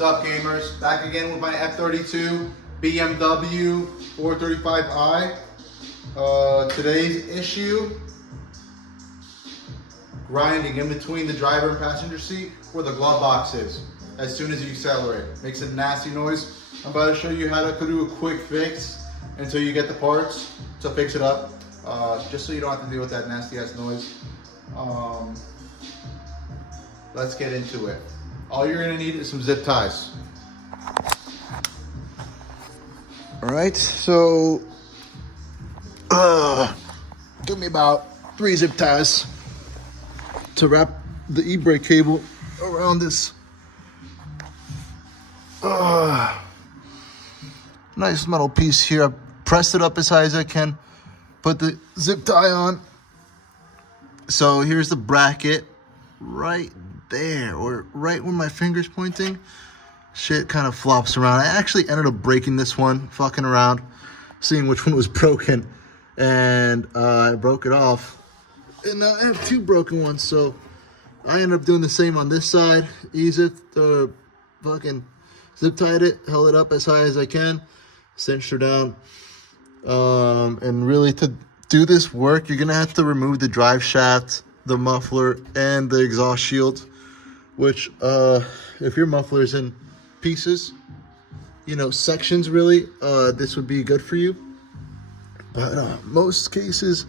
What's up, gamers? Back again with my F32 BMW 435i. Today's issue, grinding in between the driver and passenger seat where the glove box is as soon as you accelerate. Makes a nasty noise. I'm about to show you how to do a quick fix until you get the parts to fix it up, just so you don't have to deal with that nasty ass noise. Let's get into it. All you're gonna need is some zip ties. All right, so give me about 3 zip ties to wrap the e-brake cable around this nice metal piece here. I pressed it up as high as I can, put the zip tie on. So here's the bracket right there, or right where my finger's pointing. Shit kind of flops around. I actually ended up breaking this one, fucking around, seeing which one was broken, and I broke it off. And now I have 2 broken ones, so I ended up doing the same on this side. Fucking zip tied it, held it up as high as I can, cinched her down. And really, to do this work, you're gonna have to remove the drive shaft, the muffler, and the exhaust shield, which if your muffler's in pieces, sections really, this would be good for you. But most cases,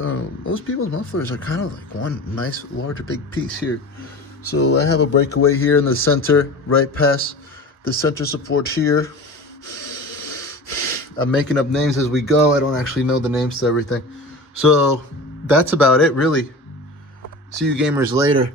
most people's mufflers are kind of like one nice large big piece here. So I have a breakaway here in the center, right past the center support here. I'm making up names as we go. I don't actually know the names to everything. So that's about it, really. See you gamers later.